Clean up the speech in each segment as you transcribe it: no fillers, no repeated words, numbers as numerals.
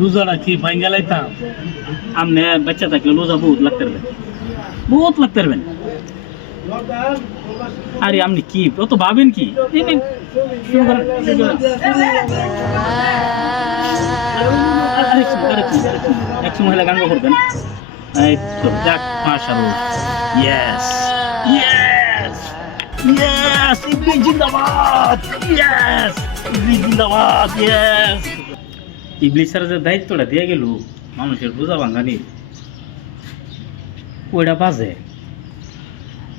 রোজাটা কি ভাঙ্গা লাইতাম? আমনে বাচ্চা থাকলে রোজা বহুত লাগতে পারবেন। আরে আপনি কি অত ভাবেন কি? এই নিন, শুরু করেন, শুরু করেন। এক মহিলা গান করবেন। এই তো যাক, মাশাআল্লাহ। ইয়েস ইয়েস ইয়েস, ইবলিস জিন্দাবাদ। ইয়েস, ইবলিস জিন্দাবাদ। ইয়েস, ইবলিসের যে দায়িত্বটা দিয়ে গেল মানুষের রোজা ভাঙানি, ওইটা বাজে।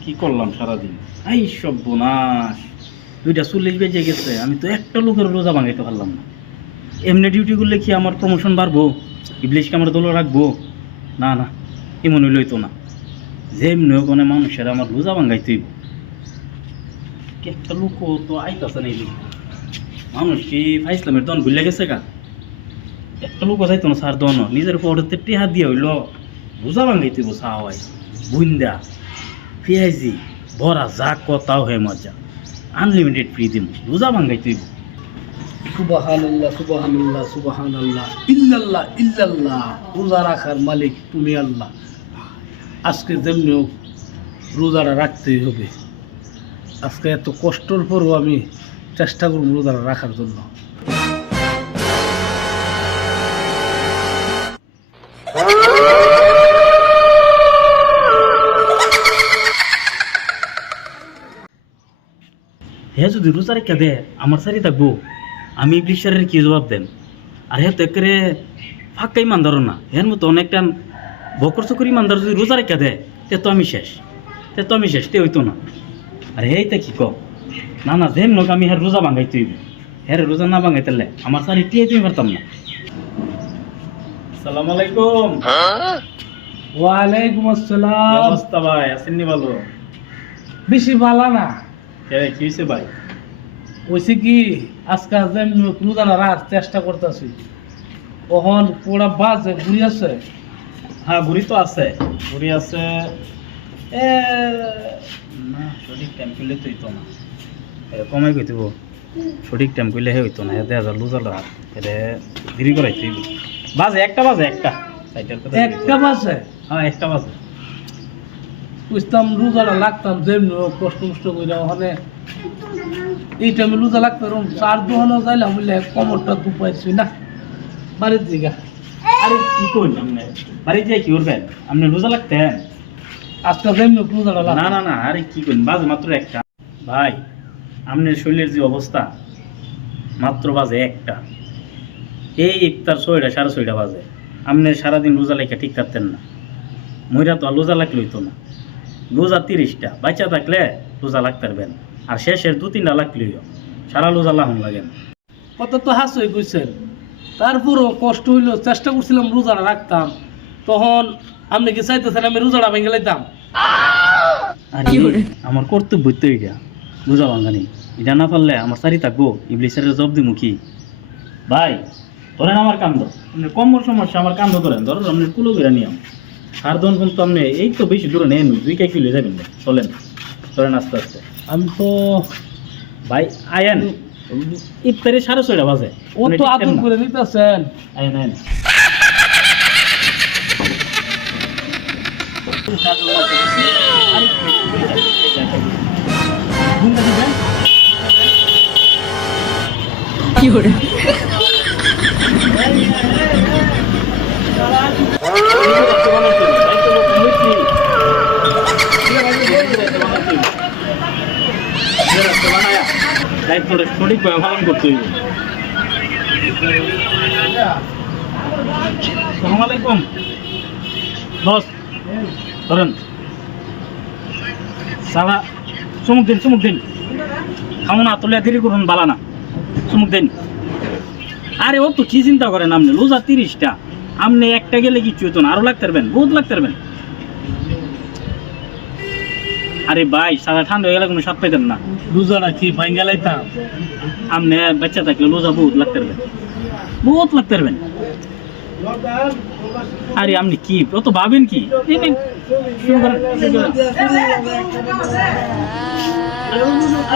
কি করলাম সারাদিন? এই সর্বনাশ, 2:40 বেজে গেছে, আমি তো একটা লোকের রোজা ভাঙাইতে পারলাম না। এমনি ডিউটি করলে কি আমার প্রমোশন বাড়বো? ইবলিশকে আমার দলে রাখবো? না না, এমন হইলই তো না। যেমনি হোক মানে মানুষের আমার রোজা ভাঙাইতে হইব। একটা লোক তো আইতাছে না, এই মানুষ কি ফাইসলামের দন ভুলে গেছে গা? একটা লোক যাইতো না সার দন, নিজের পড়তে টেহা দিয়ে হইল রোজা ভাঙাইতে হইব। সাহাওয়াই বুন্দা পেঁয়াজি বড়া যা কথাও হয়ে মজা, আনলিমিটেড ফ্রি দিম, রোজা ভাঙাইতে হইব। সুবহানাল্লাহ সুবহানাল্লাহ সুবহানাল্লাহ, ইল্লাল্লাহ ইল্লাল্লাহ। রোজা রাখার মালিক তুমি আল্লাহ। আজকে যেমনি হোক রোজাটা রাখতেই হবে। আজকে এত কষ্টর পরও আমি চেষ্টা করব রোজাটা রাখার জন্য। হে যদি রোজা রেখে দে আমার সারি থাকবো, আমি ইবলিশের কি জবাব দেন? আর হে তো একেবারে ফাঁকা ইমানদারও না, এর মতো অনেকটা বকর চকর ইমানদার যদি রোজা রেখে দেয় তে তো আমি শেষ, তে হইতো না। আর হেইটা কি ক? না না, যেম নোক আমি হের রোজা ভাঙাইতে হইব। হের রোজা না ভাঙাইতে আমার সারি টিয়ে তুমি পারতাম না। আসসালামু আলাইকুম। ওয়ালাইকুম কি আসসালাম। অবস্থা ভাই? আসেননি ভালো? বেশি ভালো না। কি হয়েছে ভাই? ওইসে কি আজকাল যেমনি হোক রোজাটা রাখার চেষ্টা করতেছি। কখন পুরা বাজে ঘুরি আছে। হ্যাঁ, ঘুরি তো আছে, ঘুরি আছে। এ না, সঠিক টাইম করলে তো হইতো না, কমাই কই দিব। সঠিক টাইম করলে হে হইতো না, দেখা যায় লুজালা এটা দেরি করাইতে হইব। বাজে একটা, সাইটের কথা একটা বাজে। হ্যাঁ, একটা বাজে। বুঝতাম রোজাটা লাগতাম যেমনি হোক কষ্ট কষ্ট করে। ওখানে এই টাইমে রোজা লাগতো এরকম 4 যাইলাম বললে কমরটা দুপাইছি না বাড়ির দিকে। আরে কি করুন আপনি বাড়ি যাই কি করবেন? আপনি রোজা লাগতেন? আজকে যেমনি হোক রোজাটা না লাগ। না না, আরে কি করুন, বাজে মাত্র একটা। ভাই, আপনার শরীরের যে অবস্থা, মাত্র বাজে একটা। এই ইফতার 6টা 6:30 বাজে। আপনি সারাদিন রোজা লেখা ঠিক থাকতেন না। মইরা তো আর রোজা লাগলে হইতো না। রোজা 30টা, বাচ্চা থাকলে রোজা লাগতে পারবেন। আর শেষের 2-3টা লাগলেই সারা রোজা লাহন লাগেন। কত তো হাস হয়ে গেছেন, তারপরও কষ্ট হইলো, চেষ্টা করছিলাম রোজাটা রাখতাম। তখন আপনি কি চাইতেছেন আমি রোজাটা ভেঙে লাইতাম? আর আমার কর্তব্য তো এটা, রোজা ভাঙানি। এটা না পারলে আমার সারি থাকবো, ইবলিসের জব দিমু কি? ভাই ধরেন আমার কান্দ, আপনার কমর সমস্যা, আমার কান্দ ধরেন, ধরেন আপনার কুলো করে নিয়ম আর দন কিন্তু আপনি এই তো বেশি দূরে নেন, 2 কিলো যাবেন না, চলেন ধরেন আস্তে আস্তে। আমি তো ভাই আয়েন, ইফতারি 6:30 বাজে। ও তো আদর করে নিতেছেন। আয়েন আয়েন। ঘুমটা দিবেন কি করে? দায়িত্বটা সঠিকভাবে পালন করতে হইব। আসসালামু আলাইকুম বস, ধরেন সালা চুমুক দিন খাও না, তোলে দেরি করুন, বালা না, চুমুক দিন। আরে ও তো কি চিন্তা করেন আপনি, রোজা 30টা, আপনি একটা গেলে কিচ্ছু হতো না, আরো লাগতে পারবেন, বহুত লাগতে পারবেন। আরে ভাই, সারা ঠান্ডা হয়ে গেলে কোনো স্বাদ পাইতেন না। রোজাটা কি ভাঙ্গা লাইতাম? আপনি বাচ্চা থাকলে রোজা বহুত লাগতে পারবেন। আরে আপনি কি অত ভাবেন কি? এই নিন, শুরু করেন, শুরু করেন।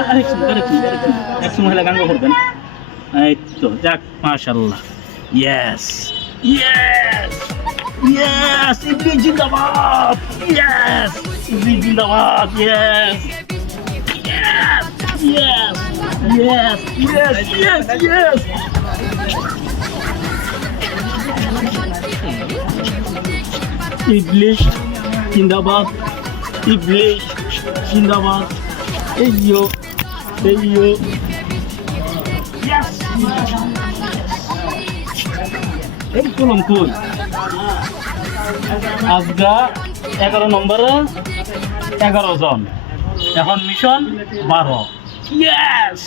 আরেকটু মহিলা গান করবেন। এই তো যাক, মাশাআল্লাহ। Yes Yes! Yes! Iblis জিন্দাবাদ! Yes! Iblis জিন্দাবাদ! Yes! Yes! Yes! Yes! Yes! Yes! Yes! Iblis জিন্দাবাদ! Iblis জিন্দাবাদ! এই yo! এই yo! Yes! এই কলম কই আজগা 11 নম্বরে 11 জন এখন মিশন 12 ইয়েস